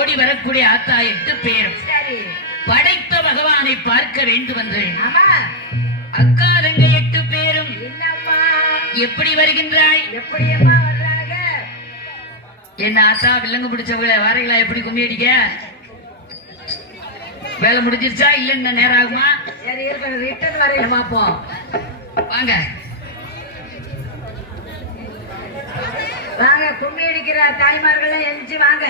ஓடி வரக்கூடிய ஆத்தா 8 பேரும் படைத்த பகவானை பார்க்க வேண்டும் என்று அக்கா தங்க 8 பேரும் எப்படி வருகின்றாய்? எப்படி வர்றாங்க? என்ன ஆத்தா வில்லங்கு பிடிச்சவங்கள வாரைகளா எப்படி கும்மி அடிக்க? வேலை முடிஞ்சிருச்சா இல்ல என்ன நேரம் ஆகுமா? சரி ரிட்டர்ன் வரையில பாப்போம். வாங்க வாங்க கும்மி அடிக்கிற தாய்மார்கள் எஞ்சி வாங்க.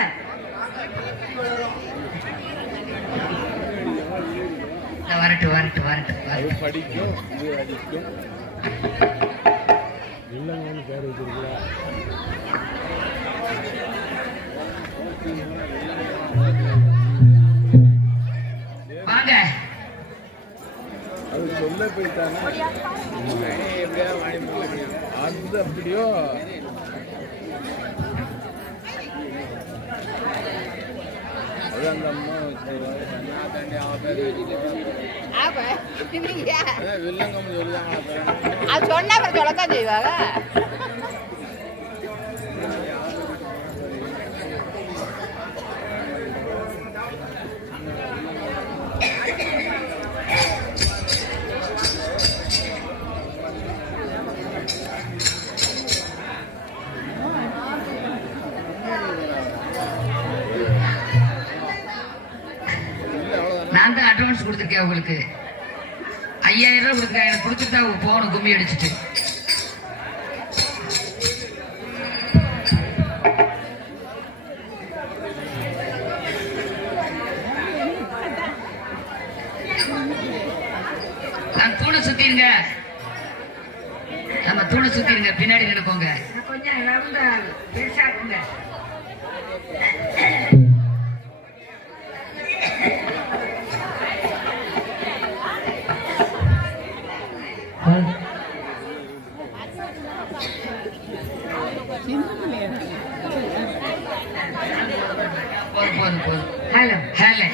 வரட்டு வரட்டு வரட்டு படிக்கும் வாங்க. அது சொல்ல போயிட்டானா அது அப்படியோ சொன்னா சொல்லத்தான் செய்வாங்க. நான் தான் அட்வான்ஸ் கொடுத்துருக்கேன் உங்களுக்கு 5000 ரூபாய் கொடுத்துருக்கேன். எனக்கு கொடுத்துட்டு தான் போகணும் கும்மி அடிச்சுட்டு. நான் தூணை சுத்திருங்க, நம்ம தூணை சுத்திருங்க, பின்னாடி நினைப்போங்க. கொஞ்சம் பெருசாக்குங்க. Hello hello